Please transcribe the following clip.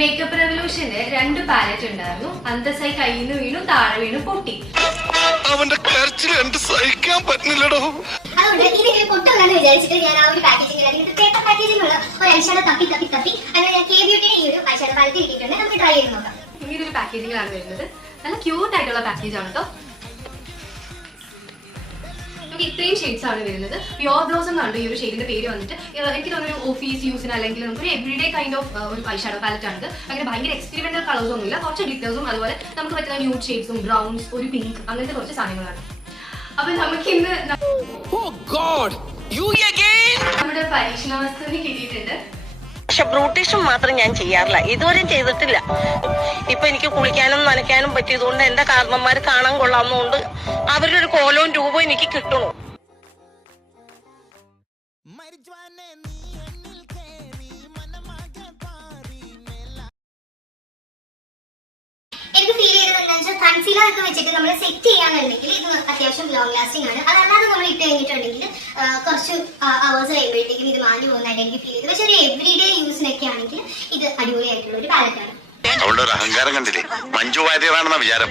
Makeup റെവല്യൂഷന്റെ 2 palette ഉണ്ടായിരുന്നു. അന്തസായി കയ്യിൽ നിന്ന് വീണു, താഴെ വീണു, പൊട്ടി. അവന്റെ കരച്ചിൽ എന്ത് സഹിക്കാൻ പറ്റുന്നില്ലടോ. അതുകൊണ്ട് ഇതിങ്ങനെ പൊട്ടുമെന്ന് വിചാരിച്ചിട്ട് ഞാൻ ആ ഒരു പാക്കേജിംഗ് അല്ലെങ്കിൽ പേപ്പർ പാക്കേജിംഗുള്ള ഒരു ഐഷാഡോ തപ്പി അങ്ങനെ ഞാൻ കെ ബ്യൂട്ടിയുടെ ഈ ഒരു ഐഷാഡോ പാലറ്റ് ഇട്ടിട്ടുണ്ട്. നമുക്ക് ട്രൈ ചെയ്ത് നോക്കാം. ഇങ്ങനൊരു പാക്കേജിംഗിലാണ് വരുന്നത്. നല്ല ക്യൂട്ട് ആയിട്ടുള്ള പാക്കേജ് ആണ് കേട്ടോ. ഇത്രയും ഷെയ്ഡ്സ് ആണ് വരുന്നത്. പ്യോർ ബ്ലോസം എന്നാണ് ഈ ഒരു ഷെയ്ഡിന്റെ പേര് വന്നിട്ട്. എനിക്ക് തോന്നുന്നു ഓഫീസ് യൂസിന് അല്ലെങ്കിൽ നമുക്ക് ഒരു എവറിഡേ കൈൻഡ് ഓഫ് ഒരു ഐഷാഡോ പാലറ്റ് ആണ്. അങ്ങനെ ഭയങ്കര എക്സ്പെരിമെന്റൽ കളേഴ്സ് ഒന്നുമില്ല. കുറച്ച് ഗ്ലിറ്റേഴ്സും അതുപോലെ നമുക്ക് പറ്റുന്ന ന്യൂഡ് ഷെയ്ഡ്സും ബ്രൗൺസ്, ഒരു പിങ്ക്, അങ്ങനത്തെ കുറച്ച് സാധനങ്ങളാണ്. അപ്പൊ നമുക്ക് ഇന്ന് നമ്മുടെ പരീക്ഷണ വസ്തുവിന് കിട്ടിയിട്ടുണ്ട്. പക്ഷെ ബ്യൂട്ടീഷ്യൻ മാത്രം ഞാൻ ചെയ്യാറില്ല, ഇതുവരെയും ചെയ്തിട്ടില്ല. ഇപ്പൊ എനിക്ക് കുളിക്കാനും നനയ്ക്കാനും പറ്റിയതുകൊണ്ട് എന്റെ കാരണന്മാര് കാണാൻ കൊള്ളാവുന്നതുകൊണ്ട് അവരുടെ ഒരു കോലവും രൂപവും എനിക്ക് കിട്ടണു. എനിക്ക് ഫീൽ ചെയ്തത് കൺസീലർ ഒക്കെ വെച്ചിട്ട് നമ്മൾ സെറ്റ് ചെയ്യാന്നുണ്ടെങ്കിൽ ഇത് അത്യാവശ്യം ലോങ് ലാസ്റ്റിംഗ് ആണ്. അതല്ലാതെ നമ്മൾ ഇട്ട് കഴിഞ്ഞിട്ടുണ്ടെങ്കിൽ കുറച്ച് അവേഴ്സ് കഴിയുമ്പോഴത്തേക്കും ഇത് മാഞ്ഞു പോകുന്നതായിട്ട് എനിക്ക് ഫീൽ ചെയ്തു. പക്ഷെ ഒരു എവറിഡേ യൂസിനൊക്കെ ആണെങ്കിൽ ഇത് അടിപൊളിയായിട്ടുള്ള ഒരു പാലറ്റാണ്. അവളുടെ ഒരു അഹങ്കാരം കണ്ടില്ലേ, മഞ്ജു വാര്യറാണെന്ന വിചാരം.